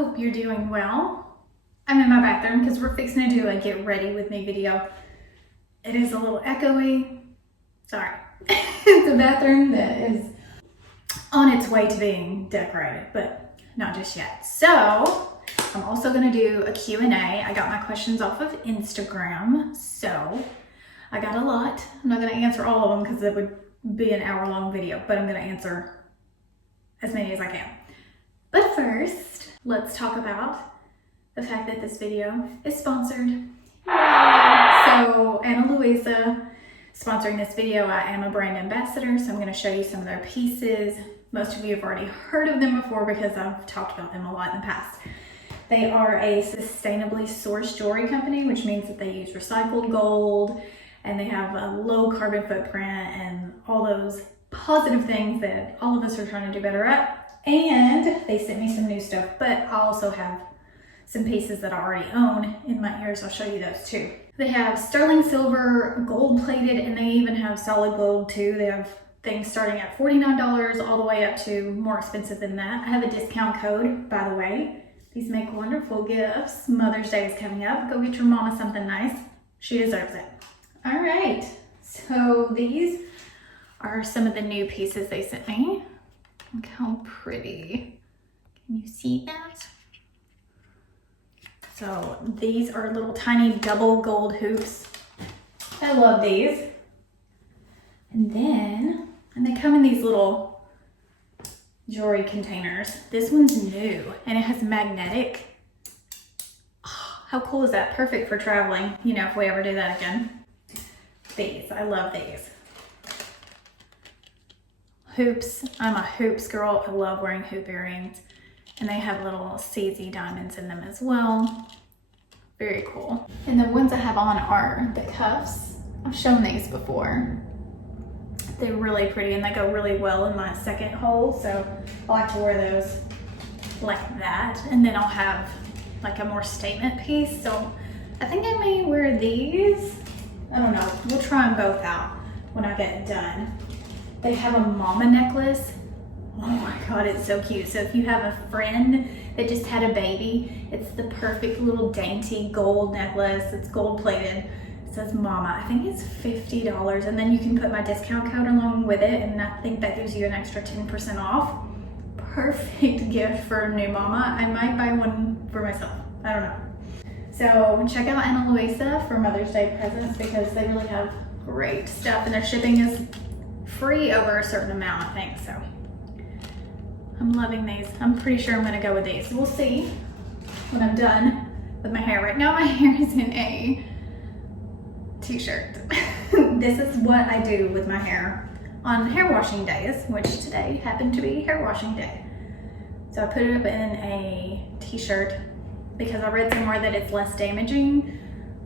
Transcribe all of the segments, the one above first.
Hope you're doing well. I'm in my bathroom because we're fixing to do a get ready with me video. It is a little echoey. Sorry. It's a bathroom that is on its way to being decorated, but not just yet. So I'm also going to do a Q&A. I got my questions off of Instagram, so I got a lot. I'm not going to answer all of them because it would be an hour-long video, but I'm going to answer as many as I can. But first, let's talk about the fact that this video is sponsored. Yay! So Ana Luisa sponsoring this video. I am a brand ambassador, so I'm going to show you some of their pieces. Most of you have already heard of them before because I've talked about them a lot in the past. They are a sustainably sourced jewelry company, which means that they use recycled gold and they have a low carbon footprint and all those positive things that all of us are trying to do better at. And they sent me some new stuff, but I also have some pieces that I already own in my ears. I'll show you those too. They have sterling silver, gold plated, and they even have solid gold too. They have things starting at $49 all the way up to more expensive than that. I have a discount code, by the way. These make wonderful gifts. Mother's Day is coming up. Go get your mama something nice. She deserves it. All right, so these are some of the new pieces they sent me. Look how pretty. Can you see that? So these are little tiny double gold hoops. I love these. And they come in these little jewelry containers. This one's new and it has magnetic. Oh, how cool is that? Perfect for traveling, you know, if we ever do that again. These, I love these. Hoops, I'm a hoops girl. I love wearing hoop earrings. And they have little CZ diamonds in them as well. Very cool. And the ones I have on are the cuffs. I've shown these before. They're really pretty and they go really well in my second hole. So I like to wear those like that. And then I'll have like a more statement piece. So I think I may wear these. I don't know. We'll try them both out when I get done. They have a mama necklace. Oh my God, it's so cute. So if you have a friend that just had a baby, it's the perfect little dainty gold necklace. It's gold plated. It says mama. I think it's $50. And then you can put my discount code along with it. And I think that gives you an extra 10% off. Perfect gift for a new mama. I might buy one for myself. I don't know. So check out Ana Luisa for Mother's Day presents because they really have great stuff and their shipping is free over a certain amount, I think. So I'm loving these. I'm pretty sure I'm gonna go with these. We'll see when I'm done with my hair. Right now my hair is in a t-shirt. This is what I do with my hair on hair washing days, which today happened to be hair washing day. So I put it up in a t-shirt because I read somewhere that it's less damaging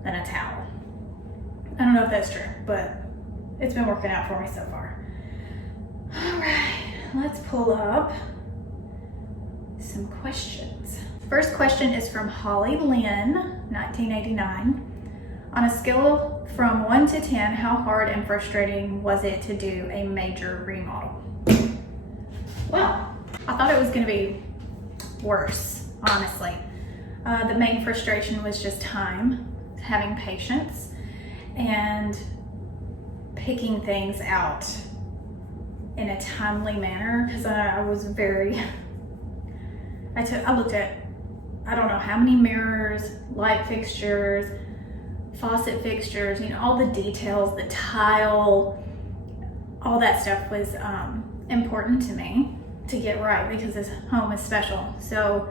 than a towel. I don't know if that's true, but it's been working out for me so far. All right, let's pull up some questions. First question is from Holly Lynn, 1989. On a scale from 1 to 10, how hard and frustrating was it to do a major remodel? Well, I thought it was gonna be worse, honestly. The main frustration was just time, having patience, and picking things out in a timely manner because I was very, I looked at, I don't know how many mirrors, light fixtures, faucet fixtures, you know, all the details, the tile, all that stuff was important to me to get right because this home is special. So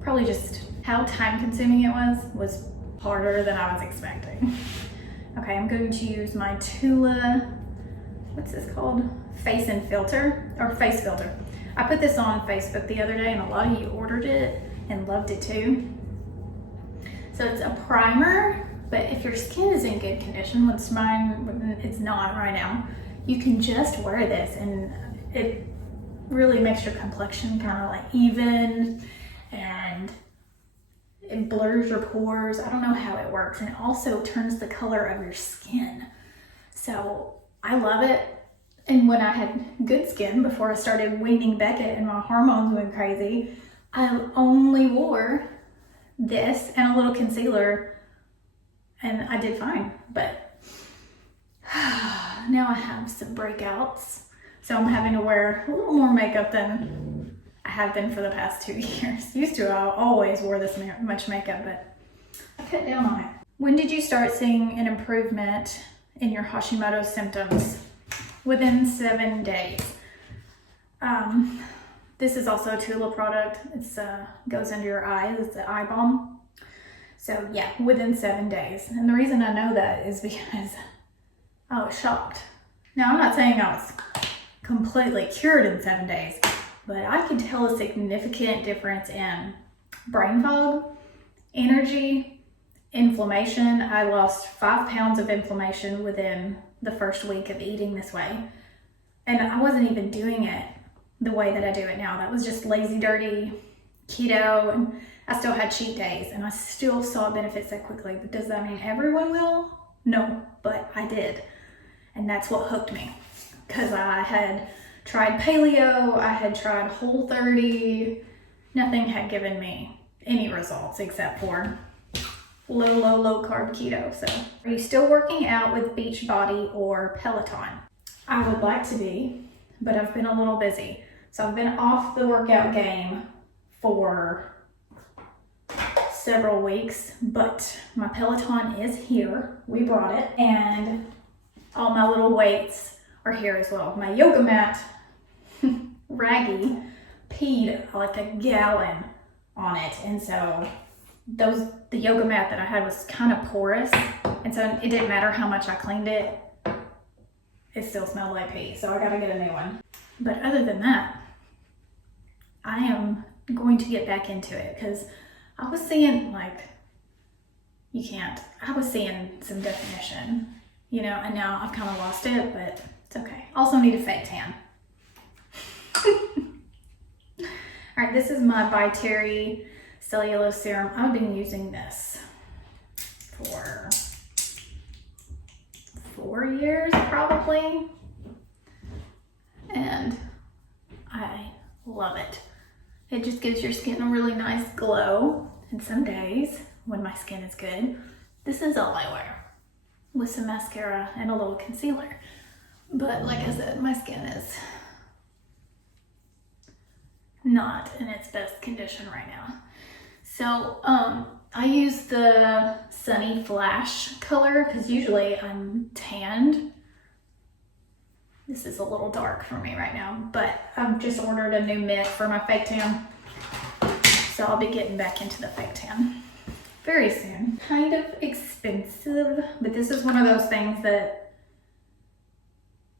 probably just how time consuming it was harder than I was expecting. Okay, I'm going to use my Tula, what's this called? Face filter. I put this on Facebook the other day and a lot of you ordered it and loved it too. So it's a primer, but if your skin is in good condition, which mine it's not right now, you can just wear this and it really makes your complexion kind of like even and it blurs your pores. I don't know how it works. And it also turns the color of your skin. So I love it. And when I had good skin before I started weaning Beckett and my hormones went crazy, I only wore this and a little concealer and I did fine, but now I have some breakouts. So I'm having to wear a little more makeup than I have been for the past 2 years. Used to, I always wore this much makeup, but I cut down on it. When did you start seeing an improvement in your Hashimoto symptoms? Within 7 days. This is also a Tula product. It's goes under your eyes. It's the eye balm. So yeah, within 7 days. And the reason I know that is because I was shocked. Now I'm not saying I was completely cured in 7 days, but I could tell a significant difference in brain fog, energy, inflammation. I lost 5 pounds of inflammation within the first week of eating this way. And I wasn't even doing it the way that I do it now. That was just lazy, dirty keto, and I still had cheat days and I still saw benefits that quickly. But does that mean everyone will? No, but I did. And that's what hooked me, because I had tried paleo, I had tried Whole30, nothing had given me any results except for low carb keto. So are you still working out with Beachbody or Peloton? I would like to be, but I've been a little busy. So I've been off the workout game for several weeks, but my Peloton is here. We brought it, and all my little weights are here as well. My yoga mat, Raggy, peed like a gallon on it, and so the yoga mat that I had was kind of porous, and so it didn't matter how much I cleaned it, it still smelled like pee, so I gotta get a new one. But other than that, I am going to get back into it, because I was seeing, like, I was seeing some definition, you know, and now I've kind of lost it, but it's okay. Also need a fake tan. All right, this is my By Terry Cellulose Serum. I've been using this for 4 years probably, and I love it. It just gives your skin a really nice glow, and some days when my skin is good, this is all I wear with some mascara and a little concealer. But like I said, my skin is not in its best condition right now. So I use the Sunny Flash color because usually I'm tanned. This is a little dark for me right now, but I've just ordered a new mitt for my fake tan. So I'll be getting back into the fake tan very soon. Kind of expensive, but this is one of those things that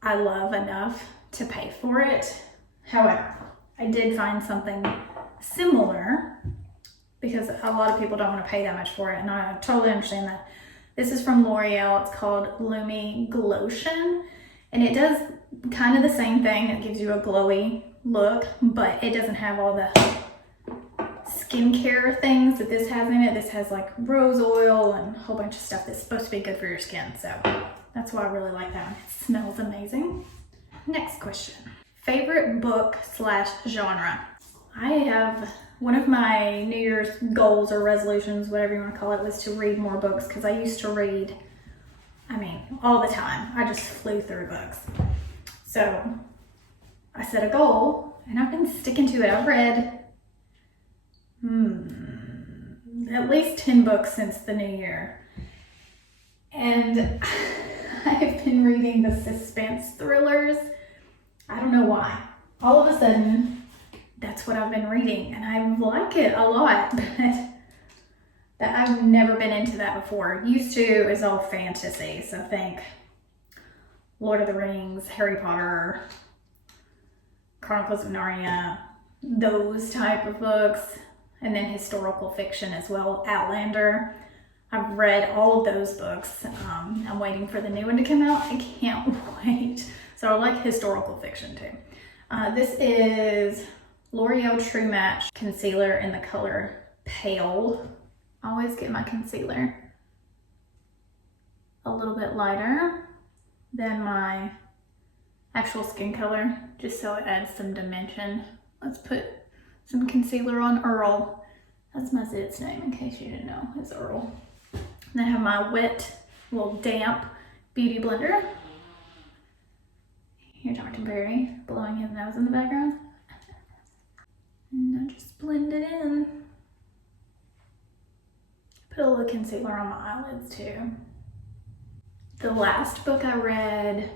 I love enough to pay for it. However, I did find something similar because a lot of people don't want to pay that much for it, and I totally understand that. This is from L'Oreal. It's called Lumi Glotion, and it does kind of the same thing. It gives you a glowy look, but it doesn't have all the skincare things that this has in it. This has like rose oil and a whole bunch of stuff that's supposed to be good for your skin. So that's why I really like that one. It smells amazing. Next question. Favorite book / genre? I have one of my New Year's goals or resolutions, whatever you want to call it, was to read more books, because I used to read, all the time. I just flew through books. So I set a goal and I've been sticking to it. I've read at least 10 books since the new year. And I've been reading the suspense thrillers. I don't know why. All of a sudden, that's what I've been reading, and I like it a lot, but I've never been into that before. Used to is all fantasy, so think Lord of the Rings, Harry Potter, Chronicles of Narnia, those type of books, and then historical fiction as well, Outlander. I've read all of those books. I'm waiting for the new one to come out. I can't wait. So I like historical fiction too. This is L'Oreal True Match concealer in the color Pale. I always get my concealer a little bit lighter than my actual skin color, just so it adds some dimension. Let's put some concealer on Earl. That's my zit's name, in case you didn't know, is Earl. And then I have my wet, well, damp beauty blender. Here's Dr. Barry blowing his nose in the background. And I just blend it in. Put a little concealer on my eyelids too. The last book I read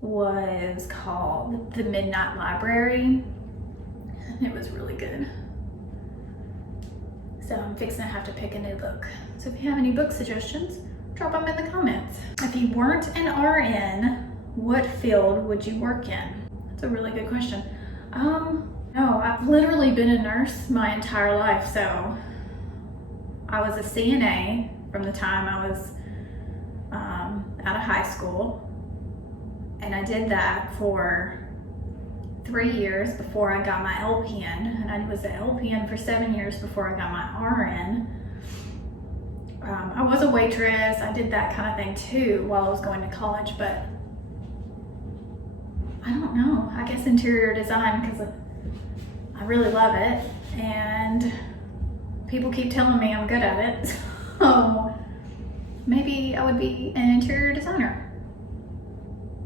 was called The Midnight Library, and it was really good. So I'm fixing to have to pick a new book. So if you have any book suggestions, drop them in the comments. If you weren't an RN, what field would you work in? That's a really good question. No, I've literally been a nurse my entire life. So I was a CNA from the time I was out of high school. And I did that for 3 years before I got my LPN. And I was an LPN for 7 years before I got my RN. I was a waitress. I did that kind of thing too while I was going to college, but I don't know. I guess interior design, because I really love it. And people keep telling me I'm good at it. So maybe I would be an interior designer.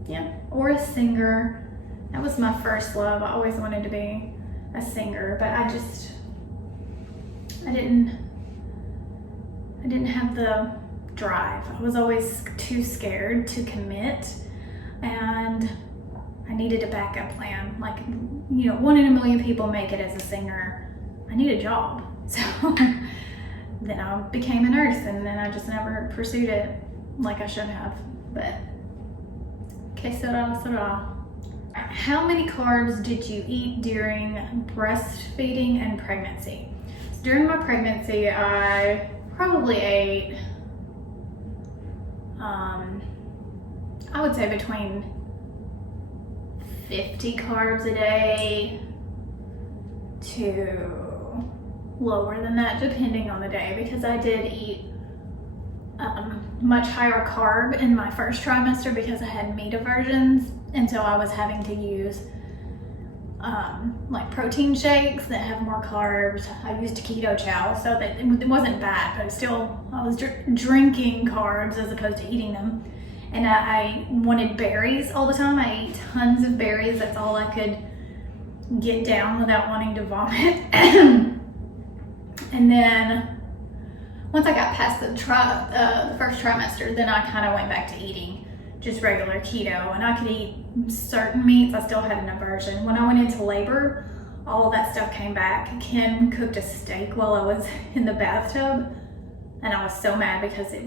Yeah, or a singer. That was my first love. I always wanted to be a singer, but I didn't have the drive. I was always too scared to commit, and I needed a backup plan. Like, you know, 1 in a million people make it as a singer. I need a job. So then I became a nurse, and then I just never pursued it like I should have. But que sera, sera. How many carbs did you eat during breastfeeding and pregnancy? So during my pregnancy, I probably ate, I would say between 50 carbs a day to lower than that, depending on the day, because I did eat much higher carb in my first trimester because I had meat aversions, and so I was having to use like protein shakes that have more carbs. I used keto chow, so that it wasn't bad, but still I was drinking carbs as opposed to eating them. And I wanted berries all the time. I ate tons of berries. That's all I could get down without wanting to vomit. And then once I got past the first trimester, then I kind of went back to eating just regular keto, and I could eat certain meats. I still had an aversion. When I went into labor, all of that stuff came back. Kim cooked a steak while I was in the bathtub, and I was so mad because it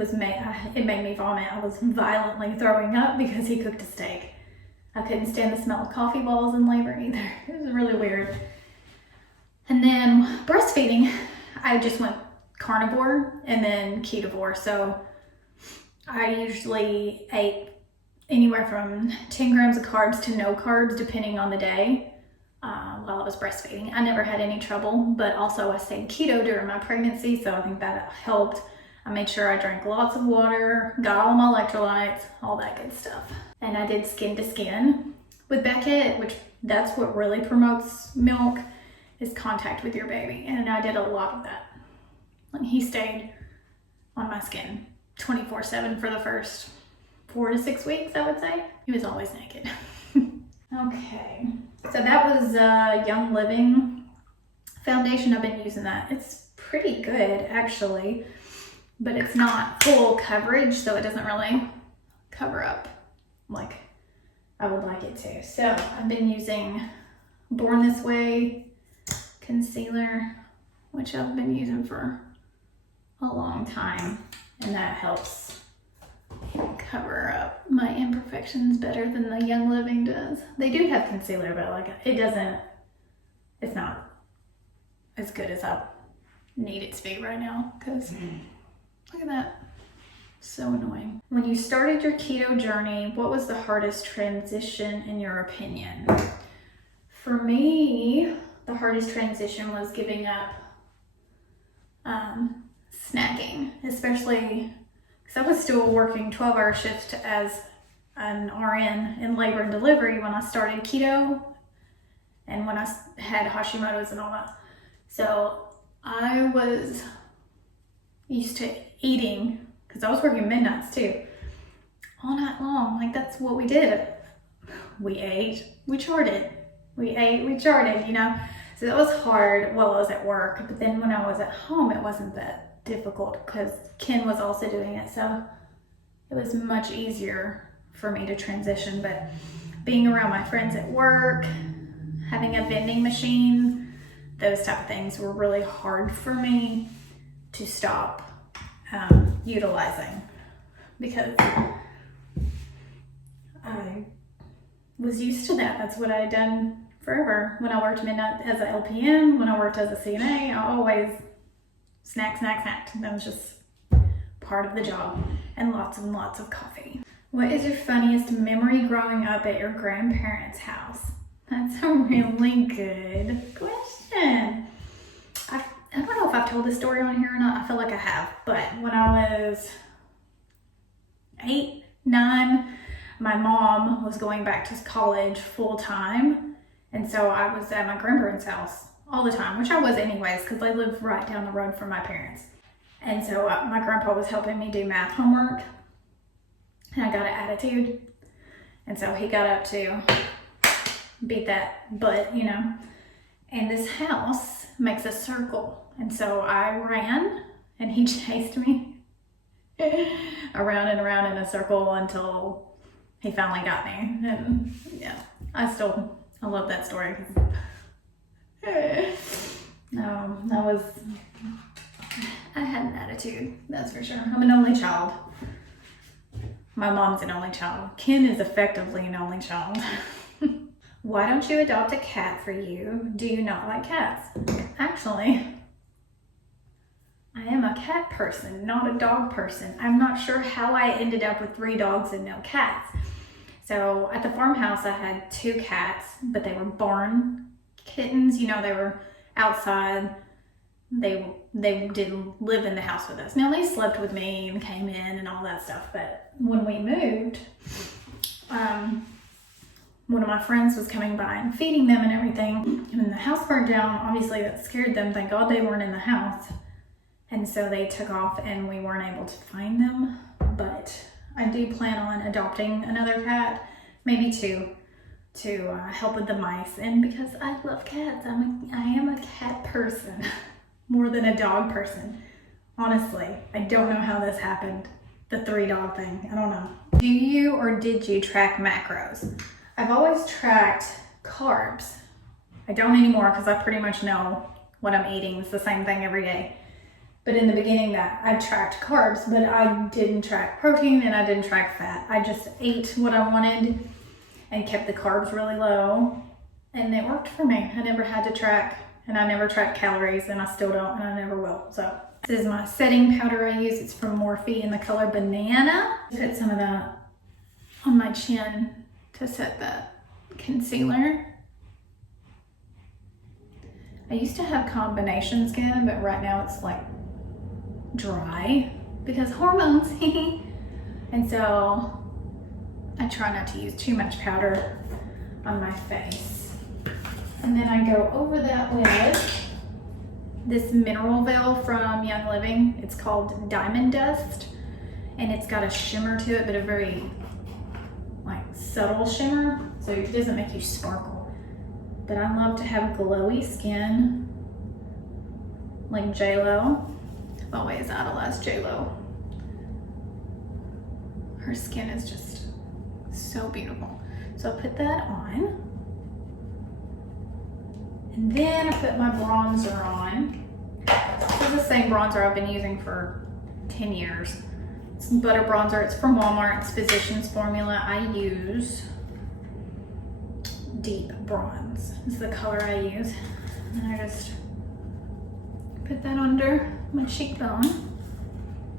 made me vomit. I was violently throwing up because he cooked a steak. I couldn't stand the smell of coffee balls in labor either. It was really weird. And then breastfeeding, I just went carnivore and then ketovore. So I usually ate anywhere from 10 grams of carbs to no carbs, depending on the day, while I was breastfeeding. I never had any trouble, but also I stayed keto during my pregnancy, so I think that helped. I made sure I drank lots of water, got all my electrolytes, all that good stuff. And I did skin to skin with Beckett, which that's what really promotes milk, is contact with your baby. And I did a lot of that. And he stayed on my skin 24/7 for the first 4 to 6 weeks, I would say. He was always naked. Okay, so that was Young Living foundation. I've been using that. It's pretty good, actually, but it's not full coverage, so it doesn't really cover up like I would like it to. So I've been using Born This Way concealer, which I've been using for a long time, and that helps cover up my imperfections better than the Young Living does. They do have concealer, but like it's not as good as I need it to be right now, because look at that, so annoying. When you started your keto journey, what was the hardest transition in your opinion? For me, the hardest transition was giving up snacking, especially because I was still working 12-hour shifts as an RN in labor and delivery when I started keto. and when I had Hashimotos and all that. So I was used to eating, because I was working midnights too, all night long. Like, that's what we did. We ate, we charted. We ate, we charted, you know? So that was hard while I was at work. But then when I was at home, it wasn't that difficult because Ken was also doing it. So it was much easier for me to transition. But being around my friends at work, having a vending machine, those type of things were really hard for me to stop utilizing, because I was used to that. That's what I had done forever. When I worked midnight as a LPN, when I worked as a CNA, I always snacked. That was just part of the job, and lots of coffee. What is your funniest memory growing up at your grandparents' house? That's a really good question. I don't know if I've told this story on here or not. I feel like I have, but when I was 8, 9, my mom was going back to college full time. And so I was at my grandparents' house all the time, which I was anyways, because I lived right down the road from my parents. And so my grandpa was helping me do math homework, and I got an attitude. And so he got up to beat that butt, you know. And this house makes a circle. And so I ran, and he chased me around and around in a circle until he finally got me. And yeah, I love that story. I had an attitude, that's for sure. I'm an only child. My mom's an only child. Ken is effectively an only child. Why don't you adopt a cat for you? Do you not like cats? Actually, I am a cat person, not a dog person. I'm not sure how I ended up with 3 dogs and no cats. So at the farmhouse, I had 2 cats, but they were barn kittens. You know, they were outside. They didn't live in the house with us. Now, they slept with me and came in and all that stuff. But when we moved, one of my friends was coming by and feeding them and everything. And when the house burned down, obviously that scared them. Thank God they weren't in the house. And so they took off and we weren't able to find them. But I do plan on adopting another cat, maybe 2, to help with the mice. And because I love cats, I am a cat person more than a dog person. Honestly, I don't know how this happened. The 3 dog thing, I don't know. Do you or did you track macros? I've always tracked carbs. I don't anymore because I pretty much know what I'm eating. It's the same thing every day. But in the beginning I tracked carbs, but I didn't track protein and I didn't track fat. I just ate what I wanted and kept the carbs really low, and it worked for me. I never had to track, and I never tracked calories, and I still don't, and I never will. So this is my setting powder I use. It's from Morphe in the color Banana. Put some of that on my chin to set that concealer. I used to have combination skin, but right now it's like dry because hormones. And so I try not to use too much powder on my face. And then I go over that with this mineral veil from Young Living. It's called Diamond Dust, and it's got a shimmer to it, but a very like subtle shimmer, so it doesn't make you sparkle. But I love to have glowy skin like J-Lo. I've always idolized J-Lo. Her skin is just so beautiful. So I put that on. And then I put my bronzer on. This is the same bronzer I've been using for 10 years. It's butter bronzer. It's from Walmart. It's Physicians Formula. I use Deep Bronze. This is the color I use. And I just put that under my cheekbone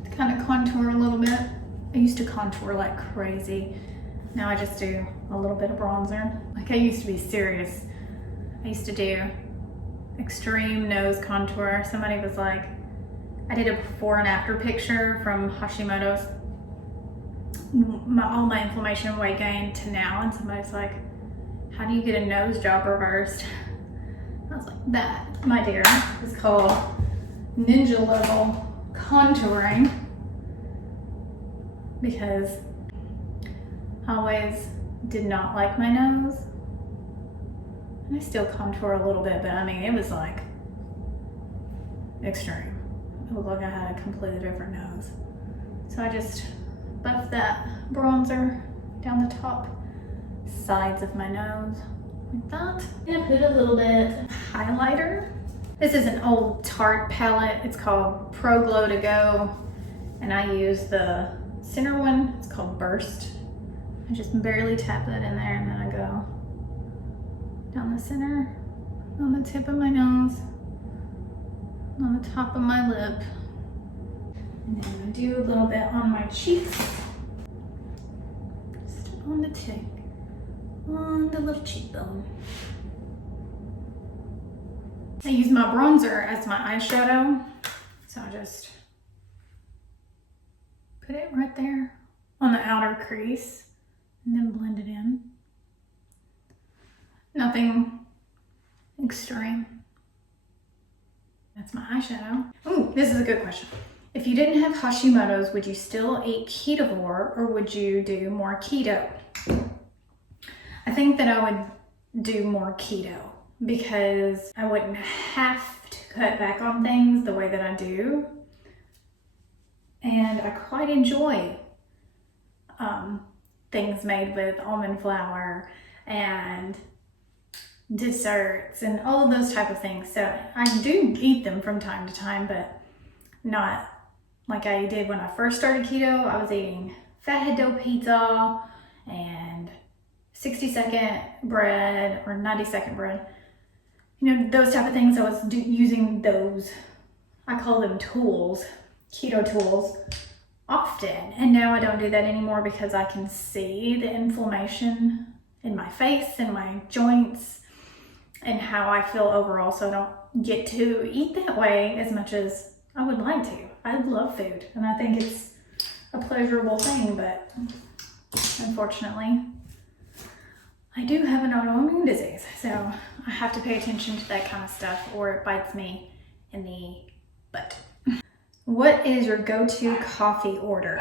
to kind of contour a little bit. I used to contour like crazy. Now I just do a little bit of bronzer. Like, I used to be serious. I used to do extreme nose contour. Somebody was like, I did a before and after picture from Hashimoto's, all my inflammation, weight gain to now, and somebody's like, how do you get a nose job reversed? I was like, that, my dear, is called ninja level contouring, because I always did not like my nose. And I still contour a little bit, but I mean, it was like extreme. It looked like I had a completely different nose. So I just buffed that bronzer down the top sides of my nose like that. I'm gonna put a little bit of highlighter. This is an old Tarte palette. It's called Pro Glow to Go, and I use the center one. It's called Burst. I just barely tap that in there, and then I go down the center, on the tip of my nose, on the top of my lip, and then I do a little bit on my cheeks, just on the tip, on the little cheekbone. I use my bronzer as my eyeshadow, so I just put it right there on the outer crease and then blend it in. Nothing extreme. That's my eyeshadow. Ooh, this is a good question. If you didn't have Hashimoto's, would you still eat ketovore or would you do more keto? I think that I would do more keto because I wouldn't have to cut back on things the way that I do. And I quite enjoy things made with almond flour and desserts and all of those type of things. So I do eat them from time to time, but not like I did when I first started keto. I was eating fathead dough pizza and 60-second bread or 90-second bread. You know, those type of things. I was using those, I call them tools, keto tools, often. And now I don't do that anymore because I can see the inflammation in my face and my joints and how I feel overall. So I don't get to eat that way as much as I would like to. I love food and I think it's a pleasurable thing, but unfortunately I do have an autoimmune disease. So I have to pay attention to that kind of stuff or it bites me in the butt. What is your go-to coffee order?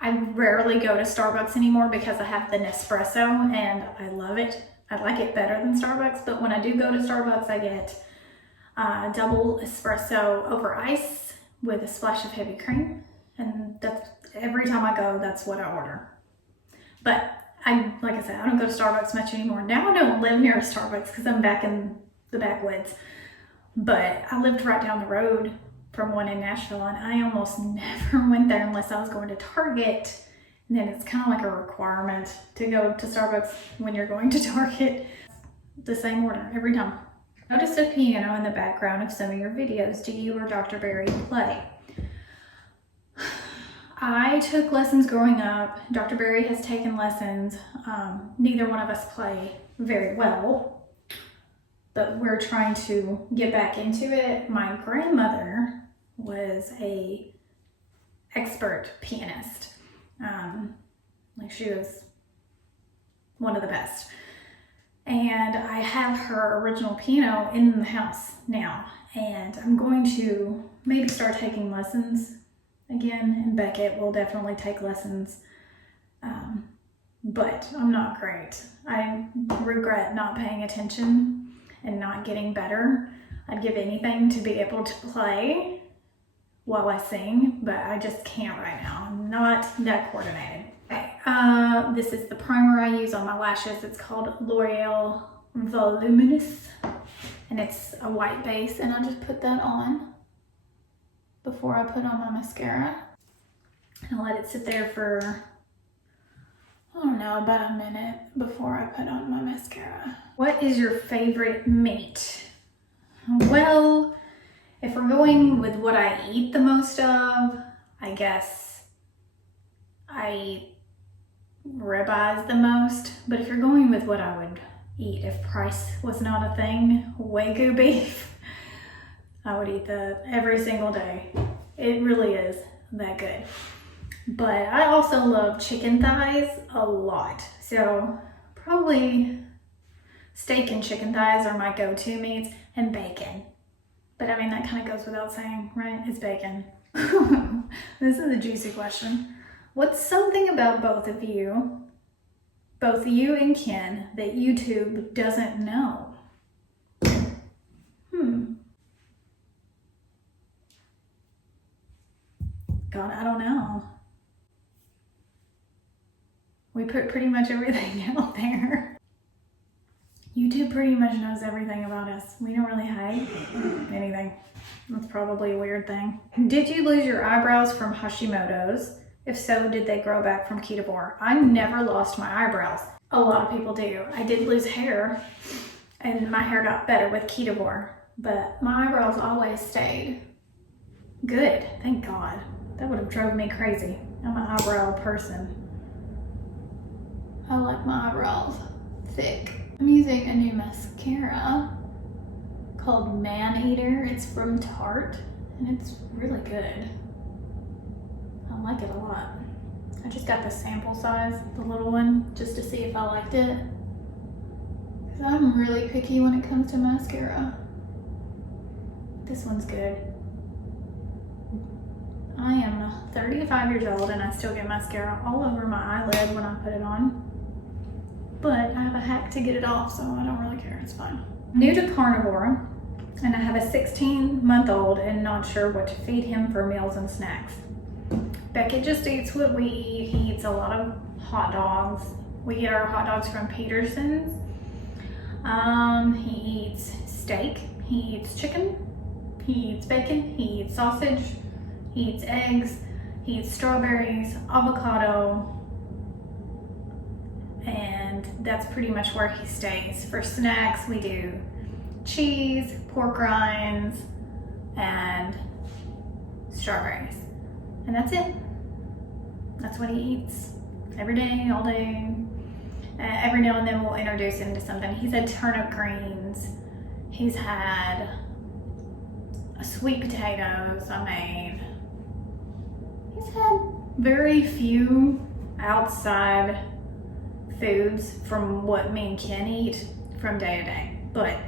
I rarely go to Starbucks anymore because I have the Nespresso and I love it. I like it better than Starbucks, but when I do go to Starbucks, I get double espresso over ice with a splash of heavy cream. And that's, every time I go, that's what I order. But like I said, I don't go to Starbucks much anymore. Now I don't live near a Starbucks because I'm back in the backwoods. But I lived right down the road from one in Nashville and I almost never went there unless I was going to Target. And then it's kind of like a requirement to go to Starbucks when you're going to Target. The same order every time. Notice a piano in the background of some of your videos. Do you or Dr. Barry play? I took lessons growing up. Dr. Barry has taken lessons. Neither one of us play very well, but we're trying to get back into it. My grandmother was a expert pianist. Like she was one of the best. And I have her original piano in the house now. And I'm going to maybe start taking lessons again. And Beckett will definitely take lessons. But I'm not great. I regret not paying attention and not getting better. I'd give anything to be able to play while I sing, but I just can't right now. I'm not that coordinated. Okay, this is the primer I use on my lashes. It's called L'Oreal Voluminous, and it's a white base, and I just put that on before I put on my mascara. And let it sit there for, I don't know, about a minute before I put on my mascara. What is your favorite meat? Well, if we're going with what I eat the most of, I guess I eat ribeyes the most. But if you're going with what I would eat if price was not a thing, Wagyu beef, I would eat that every single day. It really is that good. But I also love chicken thighs a lot. So probably Steak and chicken thighs are my go-to meats, and bacon. But I mean, that kind of goes without saying, right? It's bacon. This is a juicy question. What's something about both you and Ken, that YouTube doesn't know? God, I don't know. We put pretty much everything out there. YouTube pretty much knows everything about us. We don't really hide anything. That's probably a weird thing. Did you lose your eyebrows from Hashimoto's? If so, did they grow back from keto? I never lost my eyebrows. A lot of people do. I did lose hair, and my hair got better with keto, but my eyebrows always stayed good. Thank God. That would have drove me crazy. I'm an eyebrow person. I like my eyebrows thick. I'm using a new mascara called Man Eater. It's from Tarte, and it's really good. I like it a lot. I just got the sample size, the little one, just to see if I liked it. Because I'm really picky when it comes to mascara. This one's good. I am 35 years old and I still get mascara all over my eyelid when I put it on. But I have a hack to get it off, so I don't really care, it's fine. New to carnivore, and I have a 16-month-old and not sure what to feed him for meals and snacks. Beckett just eats what we eat. He eats a lot of hot dogs. We get our hot dogs from Peterson's. He eats steak, he eats chicken, he eats bacon, he eats sausage, he eats eggs, he eats strawberries, avocado, and that's pretty much where he stays. For snacks, we do cheese, pork rinds, and strawberries. And that's it. That's what he eats every day, all day. Every now and then we'll introduce him to something. He's had turnip greens. He's had sweet potatoes I made. He's had very few outside foods from what me and Ken eat from day to day. But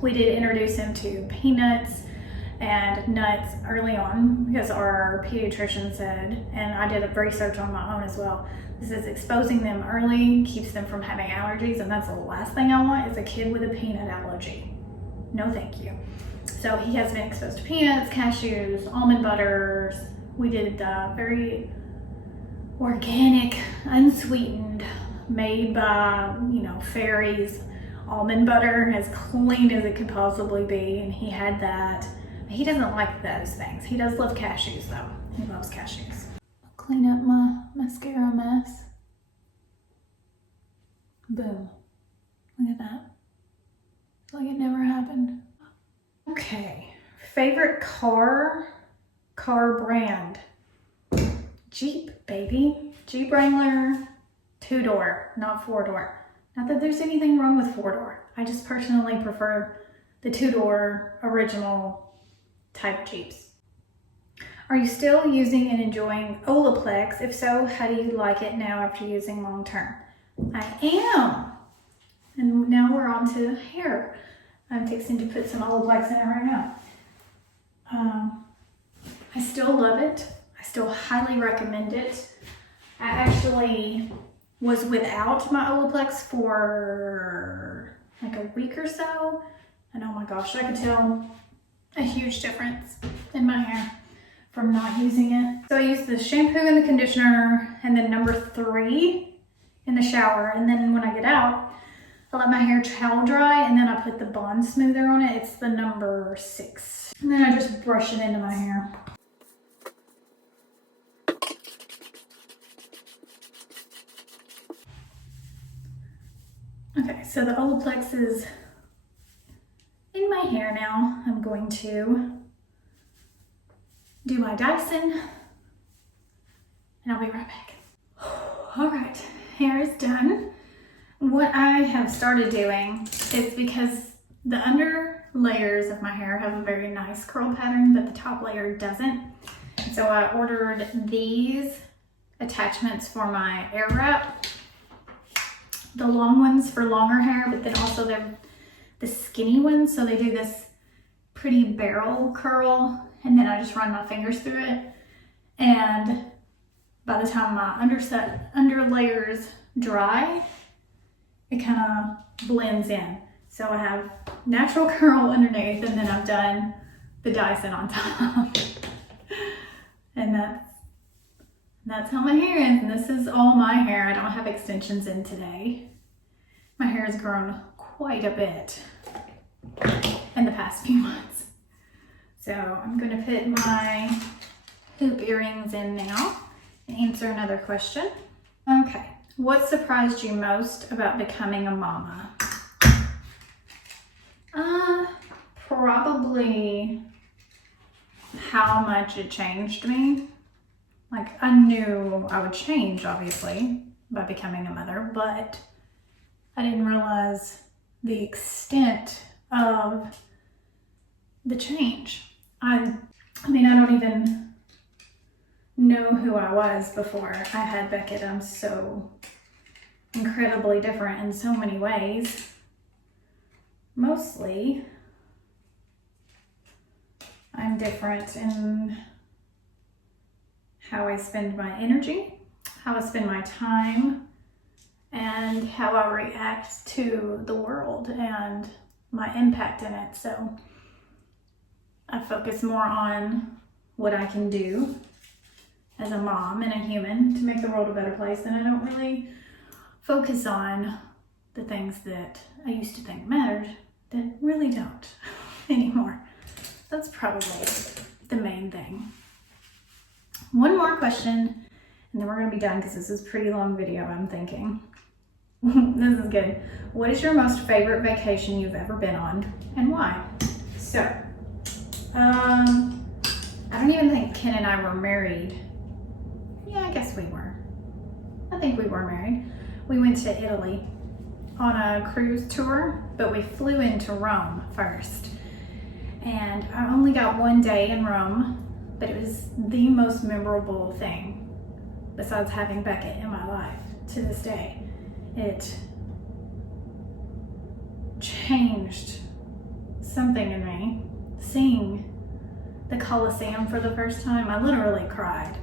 we did introduce him to peanuts and nuts early on because our pediatrician said, and I did a research on my own as well, this is exposing them early, keeps them from having allergies, and that's the last thing I want is a kid with a peanut allergy. No thank you. So he has been exposed to peanuts, cashews, almond butters. We did very organic, unsweetened, made by, fairies, almond butter, as clean as it could possibly be, and he had that. He doesn't like those things. He does love cashews though. He loves cashews. I'll clean up my mascara mess. Boom. Look at that. It's like it never happened. Okay. Favorite car brand. Jeep, baby. Jeep Wrangler, 2-door, not 4-door. Not that there's anything wrong with 4-door. I just personally prefer the 2-door original type Jeeps. Are you still using and enjoying Olaplex? If so, how do you like it now after using long term? I am. And now we're on to hair. I'm fixing to put some Olaplex in it right now. I still love it. I still highly recommend it. I actually was without my Olaplex for like a week or so. And oh my gosh, I could tell a huge difference in my hair from not using it. So I use the shampoo and the conditioner and then number 3 in the shower. And then when I get out, I let my hair towel dry and then I put the Bond Smoother on it. It's the number 6. And then I just brush it into my hair. Okay, so the Olaplex is in my hair now. I'm going to do my Dyson and I'll be right back. All right, hair is done. What I have started doing is, because the under layers of my hair have a very nice curl pattern, but the top layer doesn't. So I ordered these attachments for my air wrap. the long ones for longer hair, but then also they're the skinny ones. So they do this pretty barrel curl, and then I just run my fingers through it. And by the time my under layers dry, it kind of blends in. So I have natural curl underneath, and then I've done the Dyson on top. And that's how my hair is. And this is all my hair. I don't have extensions in today. My hair has grown quite a bit in the past few months. So I'm going to put my hoop earrings in now and answer another question. Okay, what surprised you most about becoming a mama? Probably how much it changed me. Like, I knew I would change, obviously, by becoming a mother, but I didn't realize the extent of the change. I mean, I don't even know who I was before I had Beckett. I'm so incredibly different in so many ways. Mostly, I'm different in how I spend my energy, how I spend my time, and how I react to the world and my impact in it. So I focus more on what I can do as a mom and a human to make the world a better place, and I don't really focus on the things that I used to think mattered that really don't anymore. That's probably the main thing. One more question, and then we're going to be done because this is a pretty long video, I'm thinking. This is good. What is your most favorite vacation you've ever been on, and why? So, I don't even think Ken and I were married. Yeah, I guess we were. I think we were married. We went to Italy on a cruise tour, but we flew into Rome first. And I only got one day in Rome, but it was the most memorable thing besides having Beckett in my life to this day. It changed something in me. Seeing the Colosseum for the first time, I literally cried.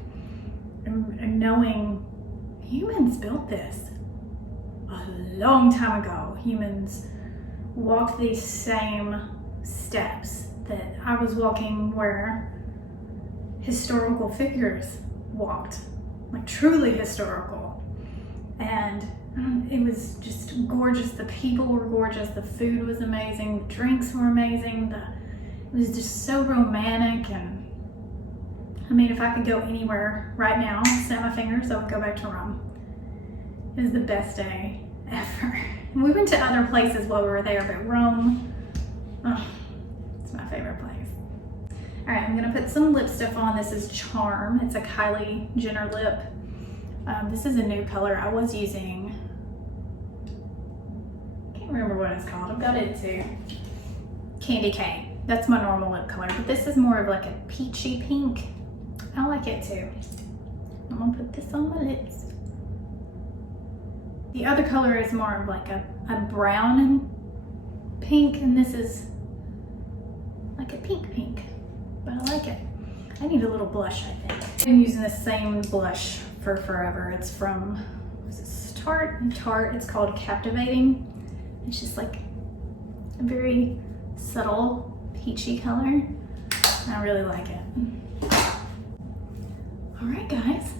And knowing humans built this a long time ago. Humans walked these same steps that I was walking, where historical figures walked, like truly historical. And it was just gorgeous. The people were gorgeous. The food was amazing. The drinks were amazing. It was just so romantic. And I mean, if I could go anywhere right now, snap my fingers, I would go back to Rome. It was the best day ever. And we went to other places while we were there, but Rome, oh, it's my favorite place. All right, I'm gonna put some lip stuff on. This is Charm. It's a Kylie Jenner lip. This is a new color. I was using, can't remember what it's called. I've got it too. Candy Cane. That's my normal lip color, but this is more of like a peachy pink. I like it too. I'm gonna put this on my lips. The other color is more of like a brown and pink, and this is like a pink, but I like it. I need a little blush, I think. I've been using the same blush for forever. It's from, what's this, Tarte. It's called Captivating. It's just like a very subtle peachy color. And I really like it. All right, guys.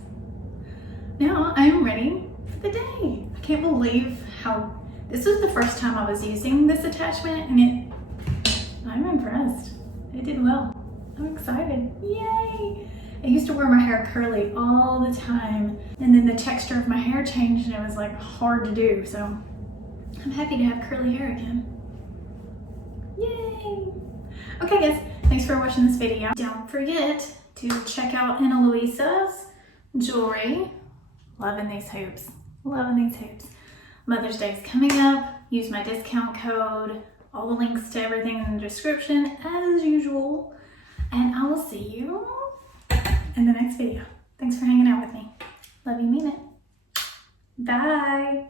Now I'm ready for the day. I can't believe how, this was the first time I was using this attachment, and I'm impressed. It did well. I'm excited. Yay! I used to wear my hair curly all the time, and then the texture of my hair changed, and it was like hard to do. So I'm happy to have curly hair again. Yay! Okay, guys, thanks for watching this video. Don't forget to check out Ana Luisa's jewelry. Loving these hoops. Loving these hoops. Mother's Day is coming up. Use my discount code. All the links to everything in the description as usual. And I will see you in the next video. Thanks for hanging out with me. Love you, mean it. Bye.